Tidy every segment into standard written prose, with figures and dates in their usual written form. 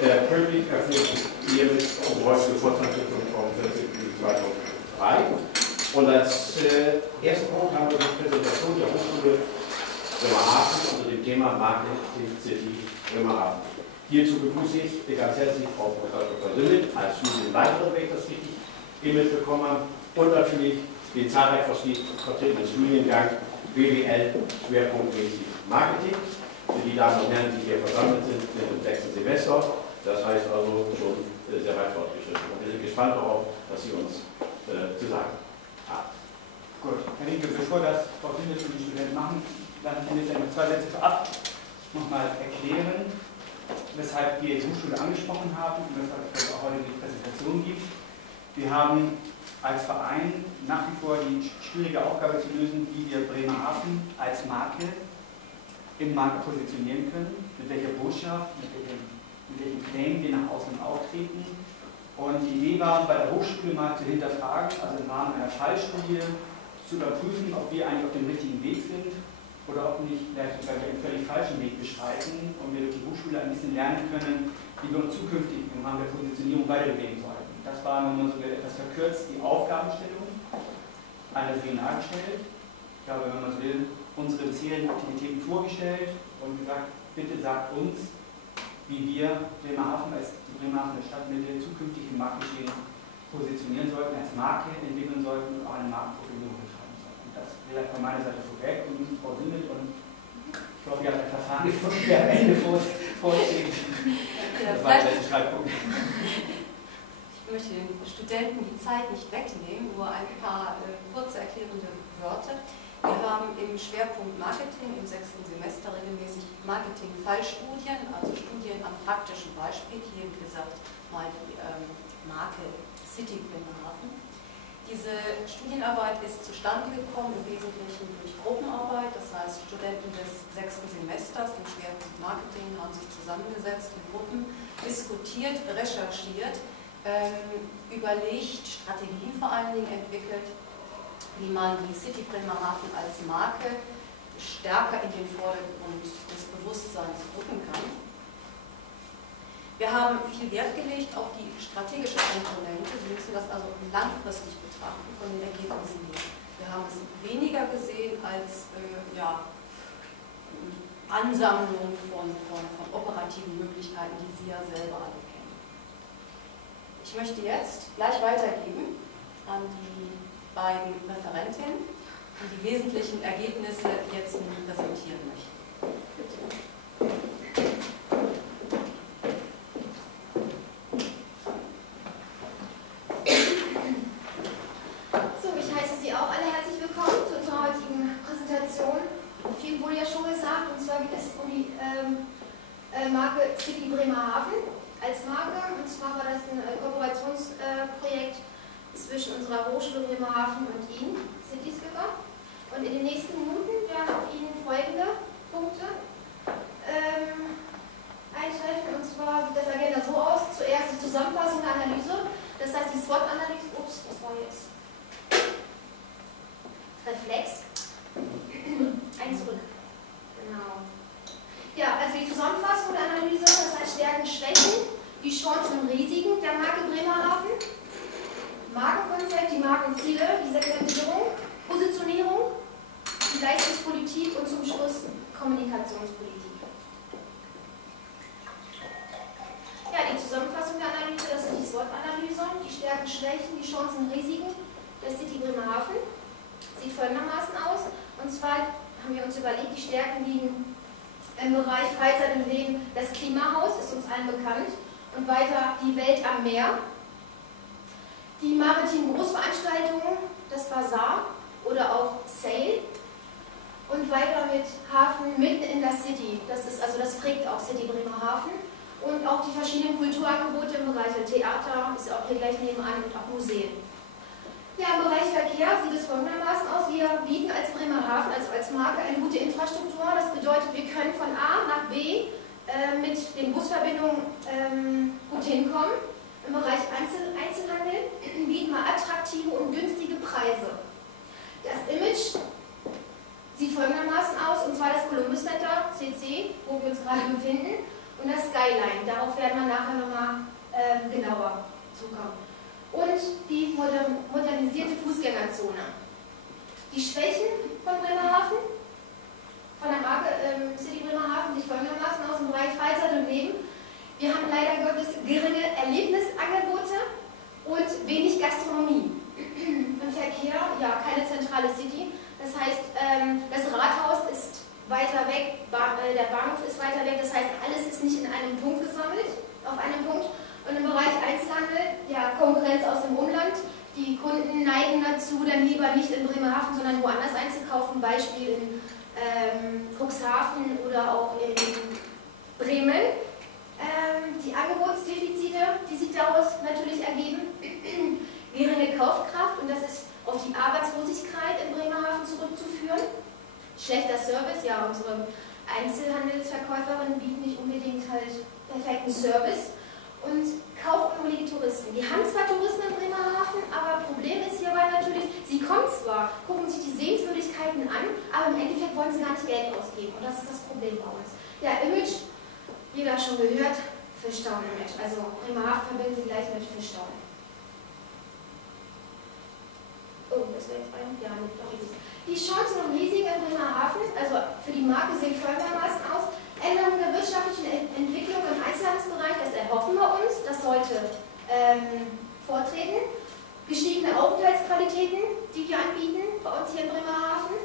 Pünktlich öffnet hiermit unsere heutige Vorstandssitzung vom 14. Juli 2003. Und als ersten Punkt haben wir die Präsentation der Hochschule Bremerhaven unter dem Thema Marketing City Bremerhaven. Hierzu begrüße ich ganz herzlich Frau Professor Dr. Simmel als Studienleiterin, wenn ich das richtig mitbekommen habe, und natürlich den zahlreich vertretenen Studiengang BWL schwerpunktmäßig Marketing. Die Damen und Herren, die hier versammelt sind im 6. Semester, das heißt also schon sehr weit fortgeschritten. Und wir sind gespannt darauf, was Sie uns zu sagen haben. Gut, Herr Linke, bevor das Frau Simmel und die Studenten machen, lasse ich Ihnen jetzt einmal 2 Sätze vorab nochmal erklären, weshalb wir die Hochschule angesprochen haben und weshalb es auch heute die Präsentation gibt. Wir haben als Verein nach wie vor die schwierige Aufgabe zu lösen, wie wir Bremerhaven als Marke im Markt positionieren können, mit welcher Botschaft, mit welchem Claim wir nach außen auftreten. Und die Idee war, bei der Hochschule mal zu hinterfragen, also im Rahmen einer Fallstudie zu überprüfen, ob wir eigentlich auf dem richtigen Weg sind oder ob nicht vielleicht sogar einen völlig falschen Weg beschreiten und wir durch die Hochschule ein bisschen lernen können, wie wir uns zukünftig im Rahmen der Positionierung weiterbewegen sollten. Das war, wenn man so will, etwas verkürzt, die Aufgabenstellung einer Seminar gestellt. Ich habe, wenn man so will, unsere bisherigen Aktivitäten vorgestellt und gesagt, bitte sagt uns, wie wir Bremerhaven als die Bremerhavener Stadtmitte zukünftig im Marktgeschehen positionieren sollten, als Marke entwickeln sollten und auch eine Markenprofilierung betreiben sollten. Das wäre von meiner Seite vorweg und Frau Simmel, und ich hoffe, ihr habt ein Verfahren gefunden, der am Ende vorsteht. Das war der letzte Streitpunkt. Ich möchte den Studenten die Zeit nicht wegnehmen, nur ein paar kurze erklärende Wörter. Wir haben im Schwerpunkt Marketing im 6. Semester regelmäßig Marketing-Fallstudien, also Studien am praktischen Beispiel, hier wie gesagt mal die Marke City Bremerhaven. Diese Studienarbeit ist zustande gekommen im Wesentlichen durch Gruppenarbeit, das heißt Studenten des 6. Semesters im Schwerpunkt Marketing haben sich zusammengesetzt in Gruppen, diskutiert, recherchiert, überlegt, Strategien vor allen Dingen entwickelt, wie man die City Bremerhaven als Marke stärker in den Vordergrund des Bewusstseins rücken kann. Wir haben viel Wert gelegt auf die strategische Komponente. Sie müssen das also langfristig betrachten von den Ergebnissen her. Wir haben es weniger gesehen als Ansammlung von operativen Möglichkeiten, die Sie ja selber alle kennen. Ich möchte jetzt gleich weitergeben an die beiden Referentinnen, die die wesentlichen Ergebnisse jetzt nun präsentieren möchten. So, ich heiße Sie auch alle herzlich willkommen zu unserer heutigen Präsentation. Viel wurde ja schon gesagt, und zwar geht es um die Marke City Bremerhaven als Marke. Und zwar war das ein Kooperationsprojekt zwischen unserer Hochschule Bremerhaven und Ihnen, Cityskipper. Und in den nächsten Minuten werden auf Ihnen folgende Punkte eintreffen. Und zwar sieht das Agenda so aus: zuerst die Zusammenfassung der Analyse, das heißt die SWOT-Analyse. Ups, das war jetzt Reflex. Ein zurück. Genau. Ja, also die Zusammenfassung der Analyse, das heißt Stärken, Schwächen, die Chancen und Risiken der Marke Bremerhaven, Markenkonzept, die Markenziele, die Segmentierung, Positionierung, die Leistungspolitik und zum Schluss Kommunikationspolitik. Ja, die Zusammenfassung der Analyse, das ist die SWOT-Analyse, die Stärken, Schwächen, die Chancen und Risiken der City Bremerhaven. Sieht folgendermaßen aus. Und zwar haben wir uns überlegt, die Stärken liegen im Bereich Freizeit und Leben. Das Klimahaus ist uns allen bekannt. Und weiter die Welt am Meer. Die maritimen Großveranstaltungen, das Bazar oder auch Sale. Und weiter mit Hafen mitten in der City. Das prägt auch City Bremerhaven. Und auch die verschiedenen Kulturangebote im Bereich Theater, ist auch hier gleich nebenan, und auch Museen. Ja, im Bereich Verkehr sieht es folgendermaßen aus: Wir bieten als Bremerhaven, also als Marke, eine gute Infrastruktur. Das bedeutet, wir können von A nach B mit den Busverbindungen gut hinkommen. Im Bereich Einzelhandel bieten wir attraktive und günstige Preise. Das Image sieht folgendermaßen aus, und zwar das Columbus Center, CC, wo wir uns gerade befinden. und das Skyline. Darauf werden wir nachher nochmal genauer zukommen. Und die modernisierte Fußgängerzone. Die Schwächen von Bremerhaven, von der Marke City Bremerhaven, sich folgendermaßen aus dem Bereich Freizeit und Leben. Wir haben leider Gottes geringe Erlebnisangebote und wenig Gastronomie. Im Verkehr, ja, keine zentrale City. Das heißt, das Rathaus ist weiter weg, der Bahnhof ist weiter weg. Das heißt, alles ist nicht in einem Punkt gesammelt, auf einem Punkt. Und im Bereich Einzelhandel, ja, Konkurrenz aus dem Umland. Die Kunden neigen dazu, dann lieber nicht in Bremerhaven, sondern woanders einzukaufen. Beispiel in Cuxhaven oder auch in Bremen. Die Angebotsdefizite, die sich daraus natürlich ergeben, geringe Kaufkraft, und das ist auf die Arbeitslosigkeit in Bremerhaven zurückzuführen. Schlechter Service, ja, unsere Einzelhandelsverkäuferinnen bieten nicht unbedingt halt perfekten Service. Und kaufunwillige Touristen. Die haben zwar Touristen in Bremerhaven, aber Problem ist hierbei natürlich, sie kommen zwar, gucken sich die Sehenswürdigkeiten an, aber im Endeffekt wollen sie gar nicht Geld ausgeben. Und das ist das Problem bei uns. Ja, Image, jeder schon gehört, Fischtown-Image. Also Bremerhaven verbinden sie gleich mit Fischtown. Oh, das wäre jetzt ein Jahr nicht doch richtig. Die Chancen und Risiken in Bremerhaven, also für die Marke, sehen folgendermaßen aus. Änderung der wirtschaftlichen Entwicklung im Einzelhandelsbereich, das erhoffen wir uns, das sollte vortreten. Gestiegene Aufenthaltsqualitäten, die wir anbieten, bei uns hier in Bremerhaven.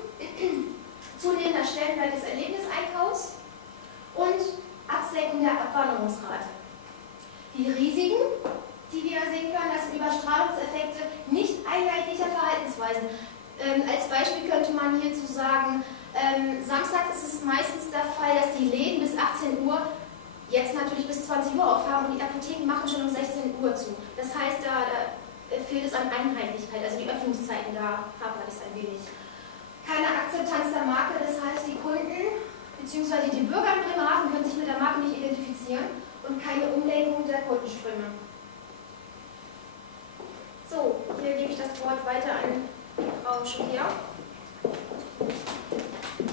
Zunehmender Stellenwert des Erlebniseinkaufs und Absenken der Abwanderungsrate. Die Risiken, die wir sehen können, das sind Überstrahlungseffekte nicht einheitlicher Verhaltensweisen. Als Beispiel könnte man hierzu sagen, samstags ist es meistens der Fall, dass die Läden bis 18 Uhr, jetzt natürlich bis 20 Uhr aufhaben, und die Apotheken machen schon um 16 Uhr zu. Das heißt, da fehlt es an Einheitlichkeit, also die Öffnungszeiten, da hapert es ein wenig. Keine Akzeptanz der Marke, das heißt, die Kunden bzw. die Bürger in Bremerhaven können sich mit der Marke nicht identifizieren, und keine Umlenkung der Kundenströme. So, hier gebe ich das Wort weiter an Frau Schukier.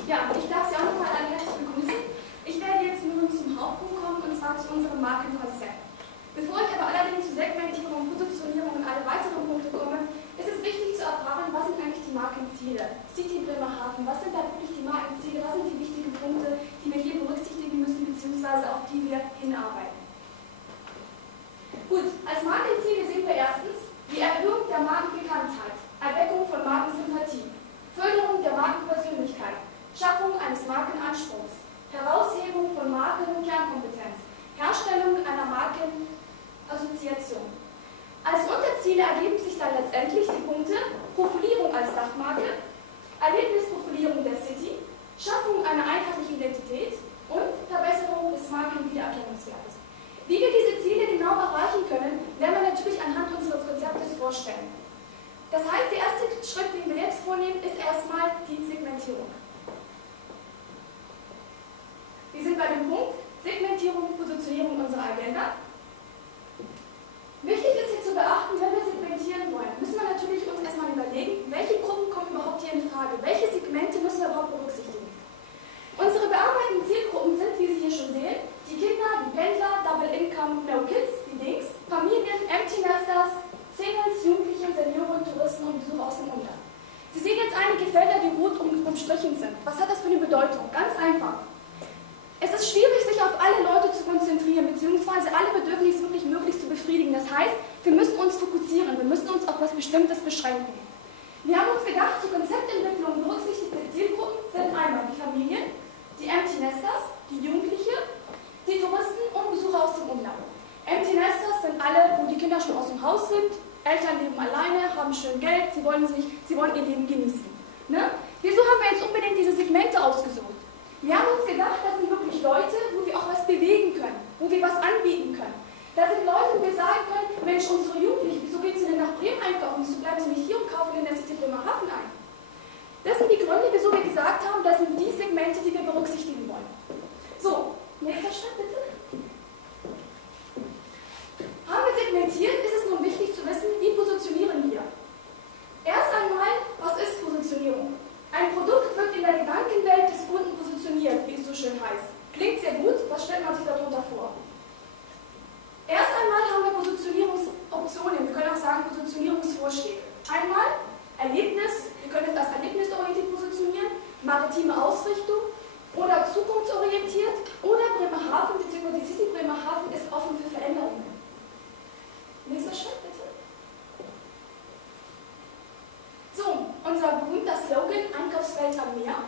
Ja, ich darf Sie auch nochmal alle herzlich begrüßen. Ich werde jetzt nun zum Hauptpunkt kommen, und zwar zu unserem Markenkonzept. Bevor ich aber allerdings zu Segmentierung, Positionierung und alle weiteren Punkte komme, ist es wichtig zu erfahren, was sind eigentlich die Markenziele? City Bremerhaven, was sind da wirklich die Markenziele, was sind die wichtigen Punkte, die wir hier berücksichtigen müssen, beziehungsweise auf die wir hinarbeiten? Gut, als Markenziele sehen wir erstens die Erhöhung der Markenbekanntheit, Erweckung von Markensympathie, Förderung der Markenpersönlichkeit, Schaffung eines Markenanspruchs, Heraushebung von Markenkernkompetenz, Herstellung einer Markenassoziation. Als Unterziele ergeben sich dann letztendlich die Punkte Profilierung als Dachmarke, Erlebnisprofilierung der City, Schaffung einer einheitlichen Identität und Verbesserung des Markenwiedererkennungswertes. Wie wir diese Ziele genau erreichen können, werden wir natürlich anhand unseres Konzeptes vorstellen. Das heißt, der erste Schritt, den wir jetzt vornehmen, ist erstmal die Segmentierung. Wir sind bei dem Punkt Segmentierung, Positionierung unserer Agenda. Wichtig ist hier zu beachten, wenn wir segmentieren wollen, müssen wir natürlich uns erstmal überlegen, welche Gruppen kommen überhaupt hier in Frage, welche Segmente müssen wir überhaupt berücksichtigen. Unsere bearbeiteten Zielgruppen sind, wie Sie hier schon sehen, die Kinder, die Pendler, Double Income, No Kids, die Links, Familien, Empty Nesters, Singles, Jugendliche, Senioren, Touristen und Besucher aus dem Umland. Sie sehen jetzt einige Felder, die rot umstrichen sind. Was hat das für eine Bedeutung? Ganz einfach. Es ist schwierig, sich auf alle Leute zu konzentrieren, beziehungsweise alle Bedürfnisse wirklich möglichst zu befriedigen. Das heißt, wir müssen uns fokussieren, wir müssen uns auf was Bestimmtes beschränken. Wir haben uns gedacht, zur Konzeptentwicklung berücksichtigte Zielgruppen sind einmal die Familien, die Empty Nesters, die Jugendliche, die Touristen und Besucher aus dem Umland. Empty Nesters sind alle, wo die Kinder schon aus dem Haus sind, Eltern leben alleine, haben schön Geld, sie wollen ihr Leben genießen. Ne? Wieso haben wir jetzt unbedingt diese Segmente ausgesucht? Wir haben uns gedacht, das sind wirklich Leute, wo wir auch was bewegen können, wo wir was anbieten können. Da sind Leute, wo wir sagen können, Mensch, unsere Jugendlichen, wieso geht sie denn nach Bremen einkaufen, wieso bleiben sie nicht hier und kaufen in der City Bremerhaven ein? Das sind die Gründe, wieso wir gesagt haben, das sind die Segmente, die wir berücksichtigen wollen. So, nächster Schritt bitte. Haben wir segmentiert, ist es nun wichtig zu wissen, wie positionieren wir. Erst einmal, was ist Positionierung? Ein Produkt wird in der Gedankenwelt des Kunden positioniert, wie es so schön heißt. Klingt sehr gut, was stellt man sich darunter vor? Erlebnis, wir können es als erlebnisorientiert positionieren, maritime Ausrichtung oder zukunftsorientiert oder Bremerhaven bzw. die City Bremerhaven ist offen für Veränderungen. Nächster Schritt bitte. So, unser berühmter Slogan, Einkaufswelt am Meer.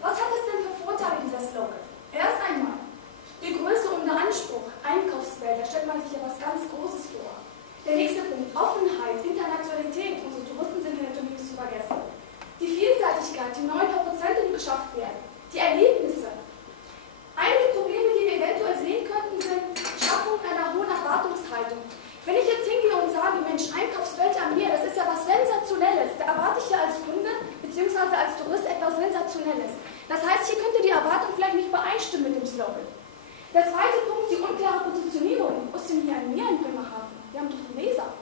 Was hat es denn für Vorteile, dieser Slogan? Erst einmal, die Größe und der Anspruch, Einkaufswelt, da stellt man sich ja was ganz Großes vor. Der nächste Punkt, Offenheit, Internationalität, unsere Touristen sind hier natürlich nicht zu vergessen. Die Vielseitigkeit, die neuen Horizonte, die geschafft werden, die Erlebnisse. Einige Probleme, die wir eventuell sehen könnten, sind Schaffung einer hohen Erwartungshaltung. Wenn ich jetzt hingehe und sage, Mensch, Einkaufswelt am Meer, das ist ja was Sensationelles, da erwarte ich ja als Kunde bzw. als Tourist etwas Sensationelles. Das heißt, hier könnte die Erwartung vielleicht nicht übereinstimmen mit dem Slogan. Der zweite Punkt, die unklare Positionierung. Wo ist denn hier ein Meer in Bremerhaven? Wir haben doch die Weser.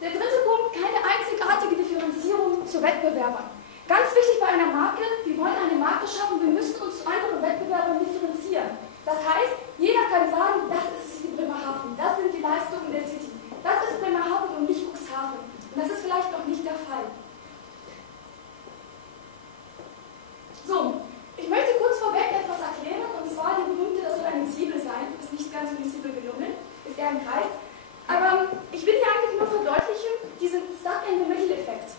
Der dritte Punkt, keine einzigartige Differenzierung zu Wettbewerbern. Ganz wichtig bei einer Marke, wir wollen eine Marke schaffen, wir müssen uns zu anderen Wettbewerbern differenzieren. Das heißt, jeder kann sagen, das ist die Bremerhaven, das sind die Leistungen der City, das ist Bremerhaven und nicht Cuxhaven. Und das ist vielleicht noch nicht der Fall. So, ich möchte kurz vorweg etwas erklären, und zwar die berühmte, das soll eine Zwiebel sein, ist nicht ganz wie die Zwiebel gelungen, ist eher ein Kreis. Aber ich will hier eigentlich nur verdeutlichen, diesen Stuck-in-the-Middle-Effekt.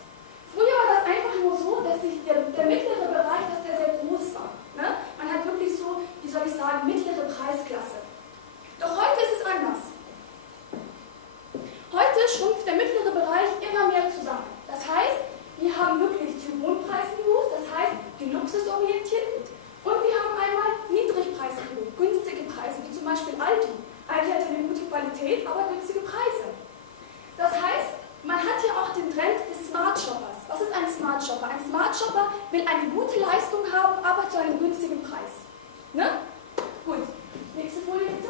Früher war das einfach nur so, dass der mittlere Bereich, dass der sehr groß war. Ne? Man hat wirklich so, wie soll ich sagen, mittlere Preisklasse. Doch heute ist es anders. Heute schrumpft der mittlere Bereich immer mehr zusammen. Das heißt, wir haben wirklich die Hohenpreisniveaus, das heißt die Luxusorientierten, und wir haben einmal Niedrigpreisniveau, günstige Preise, wie zum Beispiel Aldi. Aldi hat eine gute Qualität, aber günstige Preise. Das heißt, man hat ja auch den Trend des Smart Shoppers. Was ist ein Smart Shopper? Ein Smart Shopper will eine gute Leistung haben, aber zu einem günstigen Preis. Ne? Gut. Nächste Folie bitte.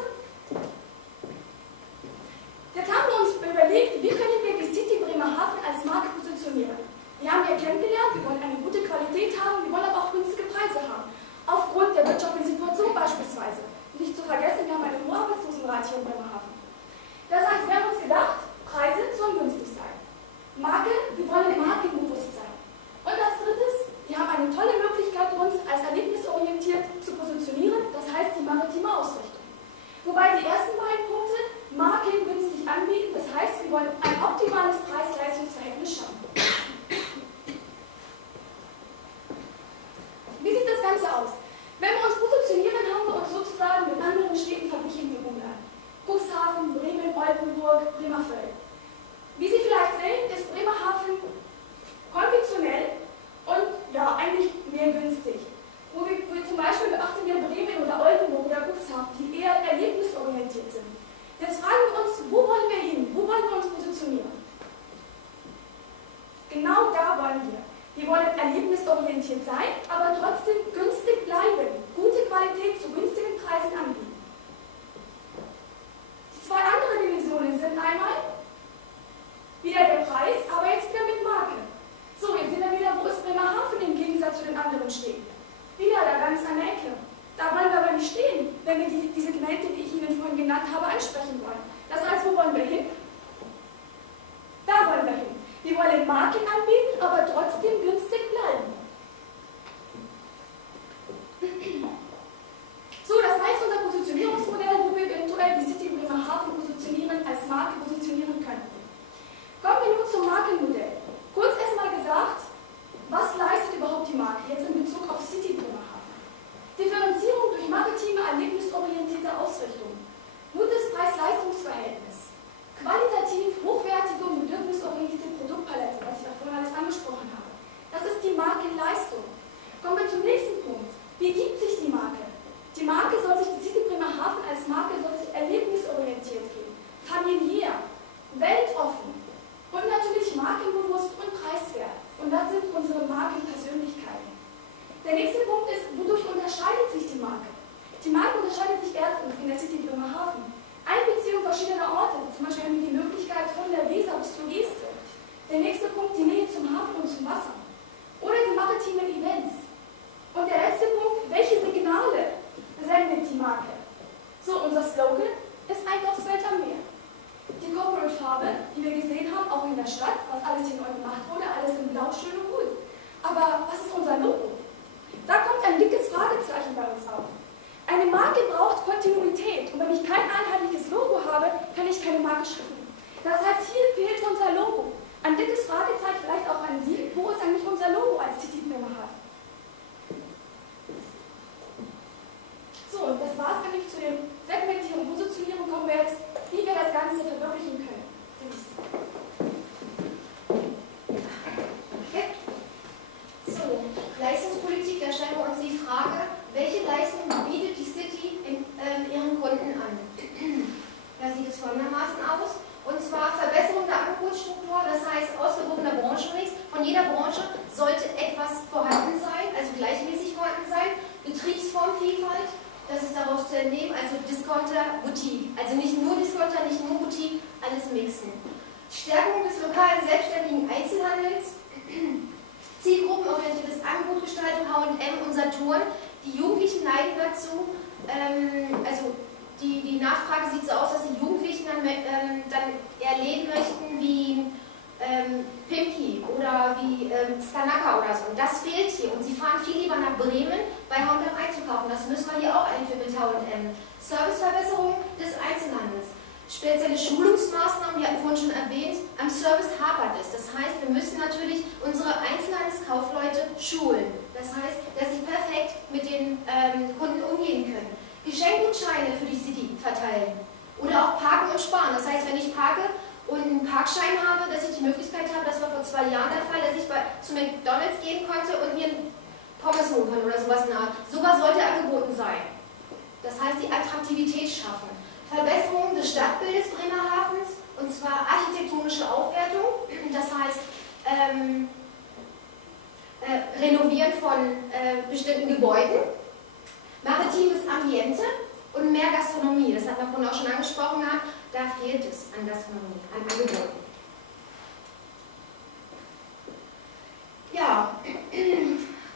Jetzt haben wir uns überlegt, wie können wir die City Bremerhaven als Marke positionieren. Wir haben ja kennengelernt, wir wollen eine gute Qualität haben, wir wollen aber auch günstige Preise haben. Aufgrund der wirtschaftlichen Situation beispielsweise. Nicht zu vergessen, wir haben eine hohe Arbeitslosenrate hier in Bremerhaven. Das heißt, wir haben uns gedacht, Preise sollen günstig sein. Marke, wir wollen markenbewusst sein. Und als drittes, wir haben eine tolle Möglichkeit, uns als erlebnisorientiert zu positionieren, das heißt die maritime Ausrichtung. Wobei die ersten beiden Punkte Marken günstig anbieten, das heißt, wir wollen ein optimales Preis-Leistungs-Verhältnis schaffen. Wie sieht das Ganze aus? Wenn wir uns positionieren, haben wir uns sozusagen mit anderen Städten verglichen wie Ungarn. Cuxhaven, Bremen, Oldenburg, Bremerhaven. Wie Sie vielleicht sehen, ist Bremerhaven konventionell und ja, eigentlich mehr günstig. Wo wir zum Beispiel beachten wir Bremen oder Oldenburg oder Cuxhaven, die eher erlebnisorientiert sind. Jetzt fragen wir uns, wo wollen wir hin? Wo wollen wir uns positionieren? Genau da wollen wir. Wir wollen erlebnisorientiert sein, aber trotzdem günstig bleiben, gute Qualität zu günstigen Preisen anbieten. Die zwei anderen Dimensionen sind einmal wieder der Preis, aber jetzt wieder mit Marke. So, jetzt sind wir wieder, wo ist Bremerhaven im Gegensatz zu den anderen Städten? Wieder da ganz an der Ecke. Da wollen wir aber nicht stehen, wenn wir die Segmente, die ich Ihnen vorhin genannt habe, ansprechen wollen. Das heißt, wo wollen wir hin? Da wollen wir hin. Wir wollen Marken anbieten, aber trotzdem günstig bleiben. So, das heißt unser Positionierungsmodell, wo wir eventuell die City Bremerhaven positionieren, als Marke positionieren könnten. Kommen wir nun zum Markenmodell. Kurz erstmal gesagt, was leistet überhaupt die Marke, jetzt in Bezug auf City Bremerhaven? Differenzierung durch maritime, erlebnisorientierte Ausrichtung. Gutes Preis-Leistungs-Verhältnis. Qualitativ hochwertige und bedürfnisorientierte Produktpalette, was ich auch vorhin alles angesprochen habe. Das ist die Markenleistung. Kommen wir zum nächsten Punkt. Wie gibt sich die Marke? Die Marke soll sich, die City Bremerhaven als Marke soll sich erlebnisorientiert geben. Familiär, weltoffen und natürlich markenbewusst und preiswert. Und das sind unsere Markenpersönlichkeiten. Der nächste Punkt ist, wodurch unterscheidet sich die Marke? Die Marke unterscheidet sich erstens in der City Bremerhaven. Einbeziehung verschiedener Orte, zum Beispiel haben wir die Möglichkeit von der Weser bis zur Geste. Der nächste Punkt, die Nähe zum Hafen und zum Wasser. Oder die maritimen Events. Und der letzte Punkt, welche Signale sendet die Marke? So, unser Slogan ist Einkaufswelt am Meer. Die Corporate-Farbe, die wir gesehen haben, auch in der Stadt, was alles hier neu gemacht wurde, alles alles in Blau schön und gut. Aber was ist unser Logo? Da kommt ein dickes Fragezeichen bei uns auf. Eine Marke braucht Kontinuität und wenn ich kein einheitliches Logo habe, kann ich keine Marke schaffen. Das heißt, hier fehlt unser Logo. Ein dickes Fragezeichen, vielleicht auch an Sie. Wo ist eigentlich unser Logo als City Bremerhaven? So, und das war es eigentlich zu dem Segmentierung und Positionierung. Kommen wir jetzt, wie wir das Ganze verwirklichen können. Okay. So, Leistungspolitik, da stellen wir uns die Frage, welche Leistungen bietet die City ihren Kunden an? Da sieht es folgendermaßen aus. Und zwar Verbesserung der Angebotsstruktur, das heißt ausgewogener Branchenmix. Von jeder Branche sollte etwas vorhanden sein, also gleichmäßig vorhanden sein. Betriebsformvielfalt, das ist daraus zu entnehmen, also Discounter, Boutique. Also nicht nur Discounter, nicht nur Boutique, alles mixen. Stärkung des lokalen selbstständigen Einzelhandels, zielgruppenorientiertes Angebot gestalten, H&M und Saturn. Die Jugendlichen neigen dazu, die Nachfrage sieht so aus, dass die Jugendlichen dann erleben möchten wie Pimki oder wie Skanaka oder so. Und das fehlt hier. Und sie fahren viel lieber nach Bremen bei H&M einzukaufen. Das müssen wir hier auch einführen mit H&M. Serviceverbesserung des Einzelhandels. Spezielle Schulungsmaßnahmen, die hatten vorhin schon erwähnt, am Service hapert es. Das heißt, wir müssen natürlich unsere Einzelhandelskaufleute schulen. Das heißt, dass sie perfekt mit den Kunden umgehen können. Geschenkgutscheine für die City verteilen. Oder auch Parken und Sparen. Das heißt, wenn ich parke und einen Parkschein habe, dass ich die Möglichkeit habe, das war vor 2 Jahren der Fall, dass ich zu McDonalds gehen konnte und mir einen Pommes holen konnte oder sowas nahe. Sowas sollte angeboten sein. Das heißt, die Attraktivität schaffen. Verbesserung des Stadtbildes Bremerhavens, und zwar architektonische Aufwertung, das heißt Renovieren von bestimmten Gebäuden, maritimes Ambiente und mehr Gastronomie. Das hat man vorhin auch schon angesprochen, da fehlt es an Gastronomie, an Angeboten. Ja,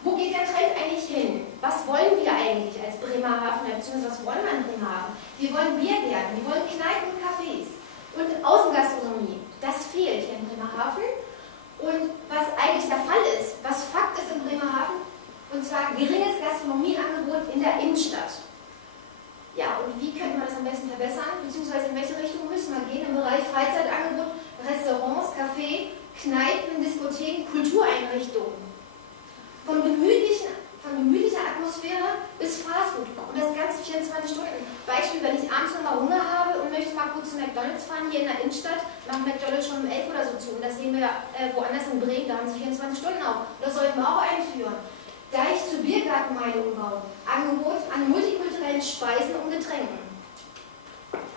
wo geht der Trend eigentlich hin? Was wollen wir eigentlich als Bremerhaven, beziehungsweise was wollen wir in Bremerhaven? Wir wollen Biergärten, wir wollen Kneipen und Cafés und Außengastronomie. Das fehlt hier in Bremerhaven. Und was eigentlich der Fall ist, was Fakt ist in Bremerhaven, und zwar geringes Gastronomieangebot in der Innenstadt. Ja, und wie könnte man das am besten verbessern? Beziehungsweise in welche Richtung müssen wir gehen? Im Bereich Freizeitangebot, Restaurants, Cafés, Kneipen, Diskotheken, Kultureinrichtungen. Von gemütlicher Atmosphäre bis Fastfood. Und das Ganze 24 Stunden. Beispiel, wenn ich abends nochmal Hunger habe und möchte mal kurz zu McDonalds fahren, hier in der Innenstadt, machen McDonalds schon um 11 oder so zu. Und das sehen wir woanders in Bremen, da haben sie 24 Stunden auf. Und das sollten wir auch einführen. Deich zu Biergartenmeile umbauen. Angebot an multikulturellen Speisen und Getränken.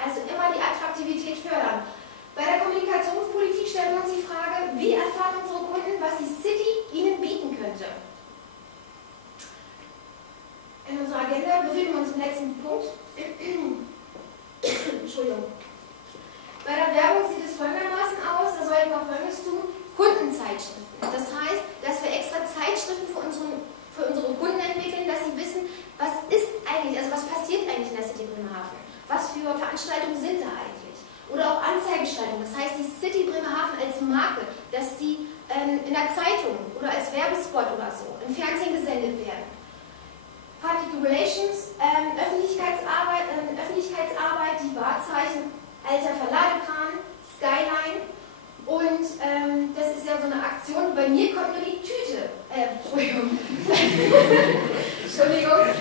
Also immer die Attraktivität fördern. Bei der Kommunikationspolitik stellen wir uns die Frage, wie erfahren unsere Kunden, was die City ihnen bieten könnte. In unserer Agenda befinden wir uns im letzten Punkt. Entschuldigung. Bei der Werbung sieht es folgendermaßen aus, da sollten wir Folgendes tun: Kundenzeitschriften. Das heißt, dass wir extra Zeitschriften für unsere Kunden entwickeln, dass sie wissen, was ist eigentlich, also was passiert eigentlich in der City Bremerhaven? Was für Veranstaltungen sind da eigentlich? Oder auch Anzeigengestaltung, das heißt die City Bremerhaven als Marke, dass die in der Zeitung oder als Werbespot oder so im Fernsehen gesendet werden. Public Relations, Öffentlichkeitsarbeit, die Wahrzeichen, alter Verladekran, Skyline und das ist ja so eine Aktion, bei mir kommt nur die Tüte, Entschuldigung,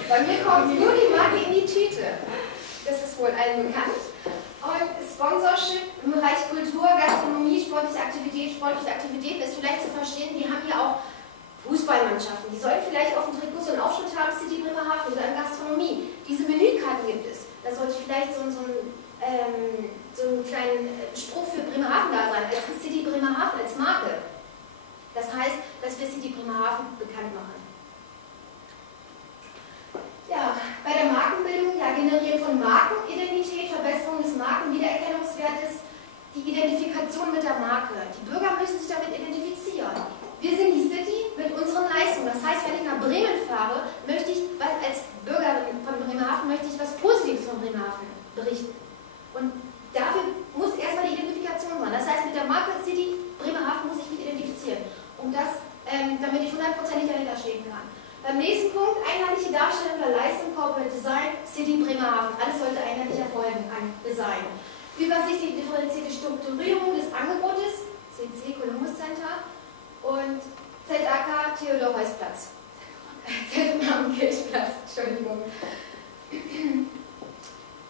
bei mir kommt nur die Marke in die Tüte, das ist wohl allen bekannt. Und Sponsorship im Bereich Kultur, Gastronomie, sportliche Aktivitäten ist vielleicht zu verstehen, wir haben hier auch Fußballmannschaften, die sollen vielleicht auf dem Trikot so einen Aufschritt haben, City Bremerhaven oder in Gastronomie. Diese Menükarten gibt es. Da sollte vielleicht so einen kleinen Spruch für Bremerhaven da sein, als City Bremerhaven, als Marke. Das heißt, dass wir City Bremerhaven bekannt machen. Ja, bei der Markenbildung, ja, Generieren von Markenidentität, Verbesserung des Markenwiedererkennungswertes, die Identifikation mit der Marke. Die Bürger müssen sich damit identifizieren. Wir sind die City mit unseren Leistungen. Das heißt, wenn ich nach Bremen fahre, möchte ich, als Bürgerin von Bremerhaven, möchte ich was Positives von Bremerhaven berichten. Und dafür muss erstmal die Identifikation sein. Das heißt, mit der Marke City Bremerhaven muss ich mich identifizieren. Und sein. Übersichtliche differenzierte Strukturierung des Angebotes, CC Columbus Center, und ZAK Theodor-Heuss-Platz. Kirchplatz, Entschuldigung.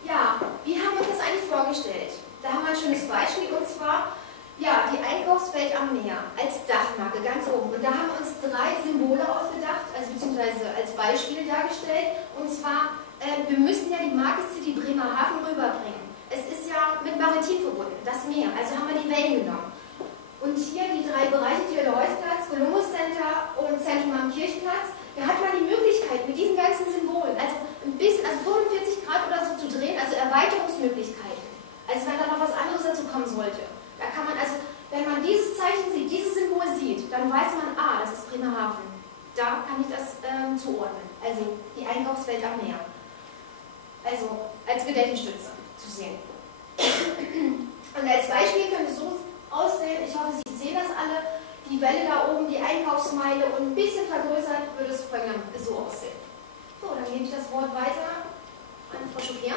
Ja, wie haben wir uns das eigentlich vorgestellt? Da haben wir ein schönes Beispiel, und zwar ja, die Einkaufswelt am Meer als Dachmarke ganz oben. Und da haben wir uns 3 Symbole ausgedacht, also beziehungsweise als Beispiele dargestellt. Und zwar, wir müssen ja die Marke City Bremerhaven rüberbringen. Es ist ja mit Maritim verbunden, das Meer, also haben wir die Wellen genommen. Und hier die 3 Bereiche, Theodor-Heuss-Platz, Columbus Center und Zentrum am Kirchplatz, da hat man die Möglichkeit mit diesen ganzen Symbolen, also ein bisschen, also 45 Grad oder so zu drehen, also Erweiterungsmöglichkeiten. Also wenn da noch was anderes dazu kommen sollte. Da kann man also, wenn man dieses Zeichen sieht, dieses Symbol sieht, dann weiß man, ah, das ist Bremerhaven. Da kann ich das zuordnen. Also die Einkaufswelt am Meer. Also als Gedächtnisstütze zu sehen. Und als Beispiel könnte es so aussehen, ich hoffe, Sie sehen das alle, die Welle da oben, die Einkaufsmeile, und ein bisschen vergrößert würde es so aussehen. So, dann gebe ich das Wort weiter an Frau Schuffier.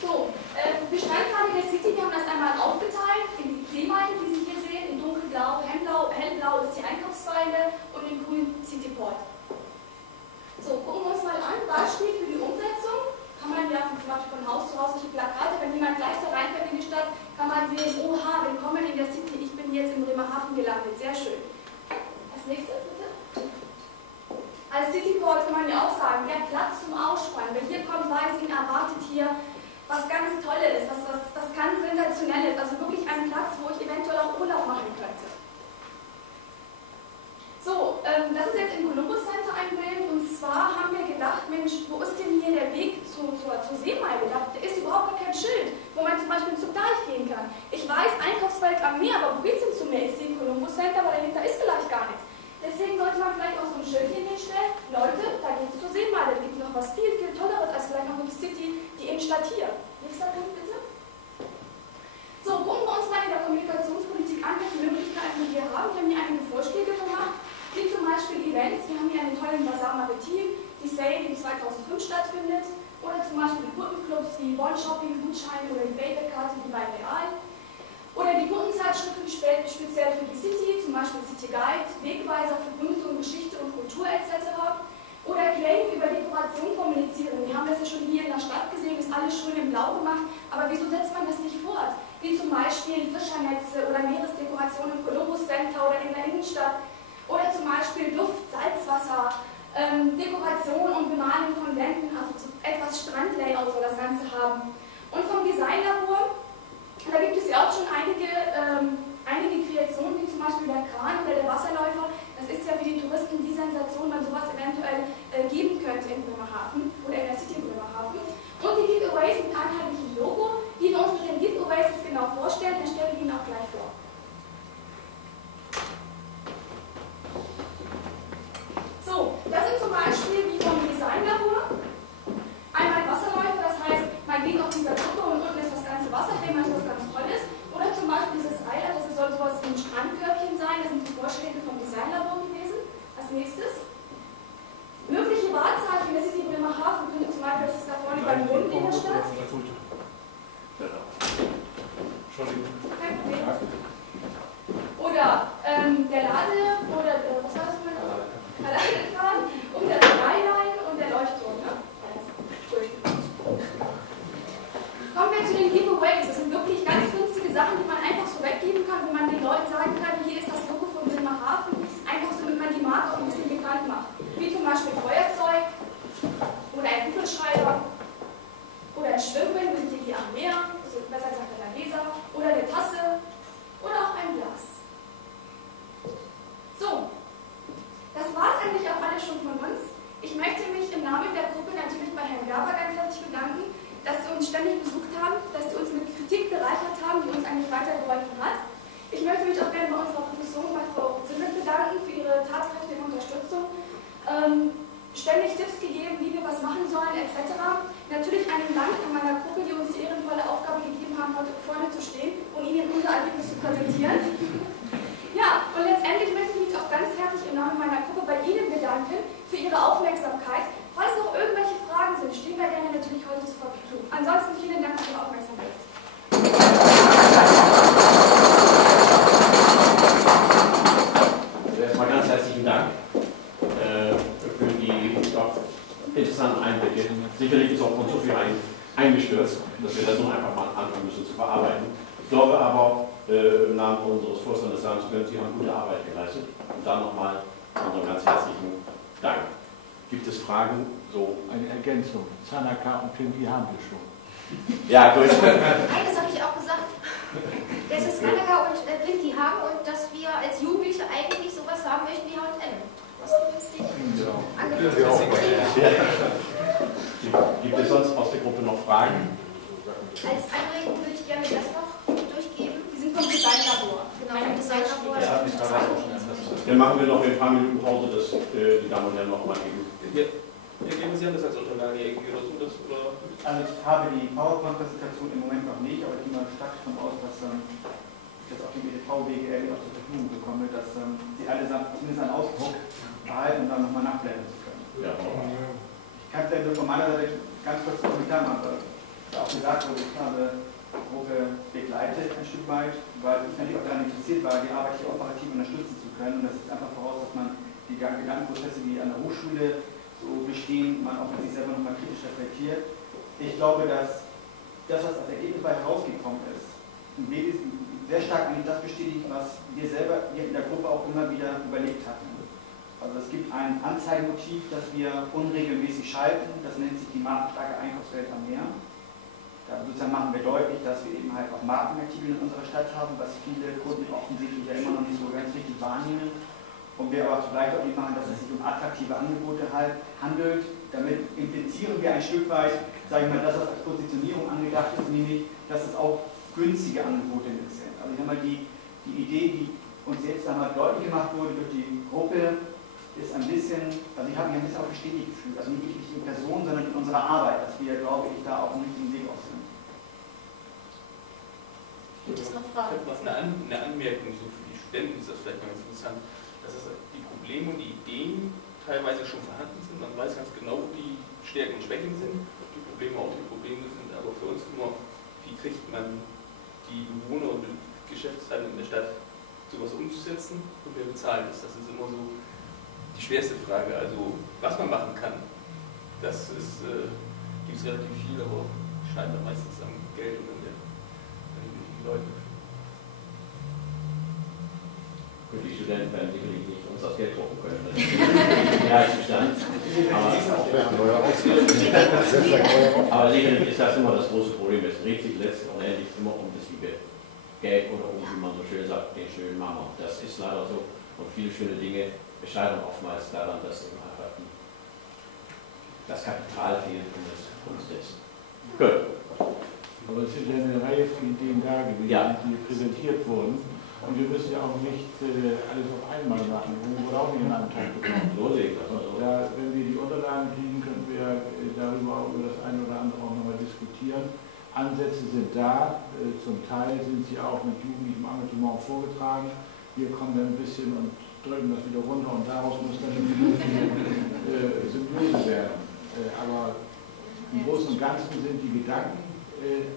So, Bestandteile der City, wir haben das einmal aufgeteilt in die Seemeile, die Sie hier sehen, in dunkelblau, hellblau ist die Einkaufsmeile und in grün Cityport. So, gucken wir uns mal an, Beispiel für die Umsetzung. Kann man ja zum Beispiel von Haus zu Haus solche Plakate, wenn jemand gleich da reinfährt in die Stadt, kann man sehen, oha, willkommen in der City, ich bin jetzt in Bremerhaven gelandet, sehr schön. Als nächstes bitte. Als Cityport kann man ja auch sagen, der Platz zum Ausspannen. Wer hier kommt, weiß, ihn erwartet hier was ganz Tolles, was ganz Sensationelles, also wirklich ein Platz, wo ich eventuell auch Urlaub machen könnte. So, das ist jetzt im Columbus Center ein Bild, und zwar haben wir gedacht, Mensch, wo ist denn hier der Weg zur Seemeile? Da ist überhaupt kein Schild, wo man zum Beispiel zum Deich gehen kann. Ich weiß, Einkaufswelt am Meer, aber wo geht es denn zum Meer? Ich sehe Columbus Center, aber dahinter ist vielleicht gar nichts. Deswegen sollte man vielleicht auch so ein Schildchen hinstellen, Leute, da geht es zur Seemeile, da gibt es noch was viel, viel Tolleres als vielleicht noch die City, die Innenstadt hier. Nächster Punkt bitte. So, gucken wir uns mal in der Kommunikationspolitik an, welche Möglichkeiten wir hier haben. Wir haben hier einige Vorschläge gemacht, wie zum Beispiel Events. Wir haben hier einen tollen Basar Maritim, die Sale, die 2005 stattfindet, oder zum Beispiel Kundenclubs wie Bonn-Shopping, Gutscheine oder die Baby-Karte, die bei Real. Oder die Kundenzeitschriften speziell für die City, zum Beispiel City Guide, Wegweiser für Kunst und Geschichte und Kultur etc. Oder Claim über Dekoration kommunizieren. Wir haben das ja schon hier in der Stadt gesehen, ist alles schön in Blau gemacht, aber wieso setzt man das nicht fort? Wie zum Beispiel Fischernetze oder Meeresdekoration im Columbus Center oder in der Innenstadt. Oder zum Beispiel Duft, Salzwasser, Dekoration und Bemalung von Wänden, also etwas Strandlayout soll das Ganze haben. Und vom Designlabor, da gibt es ja auch schon einige Kreationen, wie zum Beispiel der Kran oder der Wasserläufer. Das ist ja für die Touristen die Sensation, man sowas eventuell geben könnte in Bremerhaven oder in der City Bremerhaven. Und die Giveaways mit einheitlichem Logo, die wir uns mit den Giveaways jetzt genau vorstellen, dann stellen wir Ihnen auch gleich vor. So, das sind zum Beispiel wie vom Designlabor. Einmal Wasserläufer, das heißt, man geht auf dieser Kuppe und unten ist das ganze Wasser drin, was ganz toll ist. Oder zum Beispiel dieses Eiler, das soll sowas wie ein Strandkörbchen sein, das sind die Vorschläge vom Designlabor gewesen. Als nächstes. Mögliche Wahrzeichen in der City Bremerhaven könnte zum Beispiel, das ist da vorne beim Brunnen in der Stadt. Entschuldigung. Kein Problem. Oder der Lade, oder was war das für ein Ladekran, und der Skyline und der Leuchtturm. Ne? Kommen wir zu den Giveaways. Das sind wirklich ganz günstige Sachen, die man einfach so weggeben kann, wo man den Leuten sagen kann, hier ist das Logo von Bremerhaven, einfach so, damit man die Marke auch ein bisschen bekannt macht. Wie zum Beispiel Feuerzeug oder ein Kugelschreiber oder ein Schwimmring, wir sind hier am Meer, also besser gesagt an der Weser, oder eine Tasse oder auch ein Glas. So, das war es eigentlich auch alles schon von uns. Ich möchte mich im Namen der Gruppe natürlich bei Herrn Gerber ganz herzlich bedanken, dass Sie uns ständig besucht haben, dass Sie uns mit Kritik bereichert haben, die uns eigentlich weitergeholfen hat. Ich möchte mich auch gerne bei unserer Professorin, bei Frau Zimmet, bedanken für ihre tatkräftige Unterstützung. Ständig Tipps gegeben, wie wir was machen sollen, etc. Natürlich einen Dank an meiner Gruppe, die uns die ehrenvolle Aufgabe gegeben haben, heute vorne zu stehen und Ihnen unser Ergebnis zu präsentieren. Ja, und letztendlich möchte ich mich auch ganz herzlich im Namen meiner Gruppe bei Ihnen bedanken für Ihre Aufmerksamkeit. Falls noch irgendwelche Fragen sind, stehen wir gerne natürlich heute zur Verfügung. Ansonsten vielen Dank für Ihre Aufmerksamkeit. Erstmal ganz herzlichen Dank für die doch interessanten Einblicke. Sicherlich ist auch uns so viel eingestürzt, dass wir das nun einfach mal anfangen müssen zu verarbeiten. Ich glaube aber, im Namen unseres Vorstandes sagen zu können, Sie haben gute Arbeit geleistet. Und dann nochmal unseren ganz herzlichen Dank. Gibt es Fragen? So eine Ergänzung. Zanaka und Pimpi haben wir schon. Ja, gut. Nein, das habe ich auch gesagt. Dass wir Zanaka und Pimpi haben und dass wir als Jugendliche eigentlich sowas haben möchten wie H&M. Was günstig angeboten ist. Gibt es sonst aus der Gruppe noch Fragen? Als Anregung würde ich gerne das noch durchgeben. Wir sind vom Designlabor. Genau, vom Designlabor. Dann machen wir noch in ein paar Minuten Pause, dass die Damen und Herren noch mal geben. Geben Sie an das als Unterlage irgendwie oder so? Oder? Also ich habe die PowerPoint-Präsentation im Moment noch nicht, aber ich gehe mal stark davon aus, dass ich das auf dem EDV-WGL auch zur Verfügung bekomme, dass Sie allesamt zumindest einen Ausdruck erhalten, um dann nochmal nachblenden zu können. Ja. Ich kann vielleicht nur von meiner Seite ganz kurz einen Kommentar machen, weil auch gesagt wurde, ich habe die Gruppe begleitet ein Stück weit, weil ich natürlich auch daran interessiert war, die Arbeit hier operativ unterstützen zu können. Und das ist einfach voraus, dass man die Gedankenprozesse, die an der Hochschule so bestehen, man auch mit sich selber nochmal kritisch reflektiert. Ich glaube, dass das, was als Ergebnis bei herausgekommen ist, sehr stark eigentlich das bestätigt, was wir selber hier in der Gruppe auch immer wieder überlegt hatten. Also es gibt ein Anzeigenmotiv, das wir unregelmäßig schalten, das nennt sich die markenstarke Einkaufswelt am Meer. Da sozusagen machen wir deutlich, dass wir eben halt auch Markenartikel in unserer Stadt haben, was viele Kunden offensichtlich ja immer noch nicht so ganz richtig wahrnehmen. Und wir aber zugleich deutlich machen, dass es sich um attraktive Angebote handelt. Damit implizieren wir ein Stück weit, sage ich mal, das, was als Positionierung angedacht ist, nämlich, dass es auch günstige Angebote sind. Also ich habe mal die Idee, die uns jetzt einmal deutlich gemacht wurde durch die Gruppe, ist ein bisschen, also ich habe mich ein bisschen auch bestätigt gefühlt, also nicht in Person, sondern in unserer Arbeit, dass wir, glaube ich, da auf dem richtigen Weg auch sind. Gibt es noch Fragen? Was eine Anmerkung so für die Studenten ist das vielleicht mal ganz interessant, dass die Probleme und die Ideen teilweise schon vorhanden sind. Man weiß ganz genau, wo die Stärken und Schwächen sind, die Probleme auch die Probleme sind, aber für uns immer, wie kriegt man die Bewohner und Geschäftsleute in der Stadt sowas umzusetzen und wer bezahlt ist. Das ist immer so die schwerste Frage. Also was man machen kann, das ist, gibt es relativ viel, aber scheitert meistens am Geld und an den Leuten. Gut, die Studenten werden sicherlich nicht uns das Geld drucken können. Ja, ich verstand. Aber sicherlich ist das immer das große Problem. Es dreht sich letztlich und endlich immer um das liebe Geld oder um, wie man so schön sagt, den schönen Mama. Das ist leider so. Und viele schöne Dinge scheitern oftmals daran, dass eben einfach das Kapital fehlt, um es umzusetzen. Gut. Aber es sind ja eine Reihe von Ideen da gewesen, die präsentiert wurden. Und wir müssen ja auch nicht alles auf einmal machen. Wir brauchen auch nicht einen Tag bekommen. Ja, wenn wir die Unterlagen kriegen, können wir darüber auch über das eine oder andere auch nochmal diskutieren. Ansätze sind da, zum Teil sind sie auch mit jugendlichem Engagement vorgetragen. Wir kommen dann ein bisschen und drücken das wieder runter und daraus muss dann eine Symbiose werden. Aber im Großen und Ganzen sind die Gedanken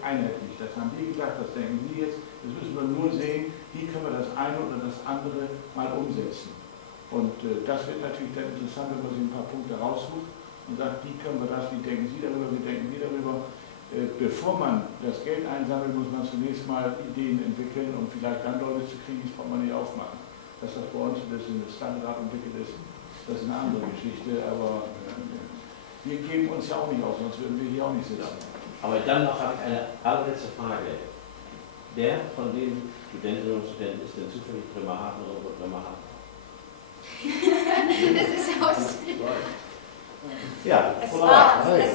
einheitlich. Das haben wir gedacht, das denken Sie jetzt. Jetzt müssen wir nur sehen, wie können wir das eine oder das andere mal umsetzen. Und das wird natürlich dann interessant, wenn man sich ein paar Punkte raussucht und sagt, wie können wir das, wie denken Sie darüber, wie denken wir darüber. Bevor man das Geld einsammelt, muss man zunächst mal Ideen entwickeln und vielleicht dann Leute zu kriegen, die das Portemonnaie aufmachen. Dass das bei uns ein bisschen das Standard entwickelt ist, das ist eine andere Geschichte, aber wir geben uns ja auch nicht aus, sonst würden wir hier auch nicht sitzen. Aber dann noch habe ich eine allerletzte Frage. Wer von den Studentinnen und Studenten ist denn zufällig Bremerhaven oder Bremerhaven? Das ist ja aus. Ja, es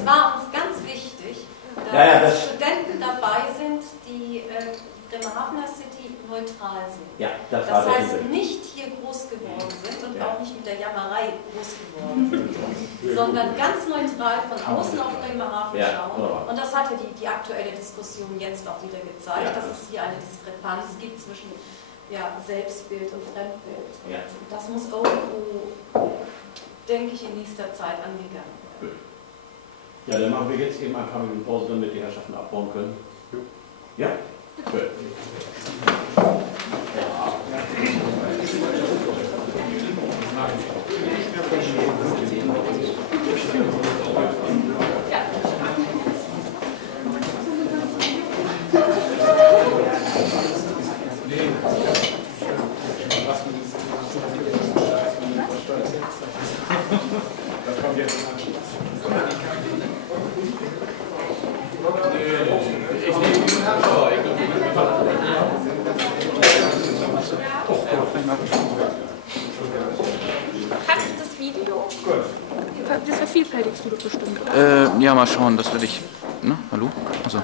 war uns ganz wichtig, dass Studenten dabei sind, die Bremerhavener City neutral sind. Ja, das heißt, nicht hier groß geworden sind und auch nicht mit der Jammerei groß geworden sind, sondern ganz neutral von außen auf Bremerhaven schauen. Und das hatte die aktuelle Diskussion jetzt auch wieder gezeigt, dass es hier eine Diskrepanz gibt zwischen Selbstbild und Fremdbild. Ja. Das muss irgendwo, denke ich, in nächster Zeit angegangen werden. Ja, dann machen wir jetzt eben ein paar Minuten Pause, damit die Herrschaften abbauen können. Ja? Gut. Das kommt jetzt an. Hast du das Video? Gut. Das vervielfältigst du doch bestimmt, oder? Ja, mal schauen, das würde ich. Ne? Hallo? Also.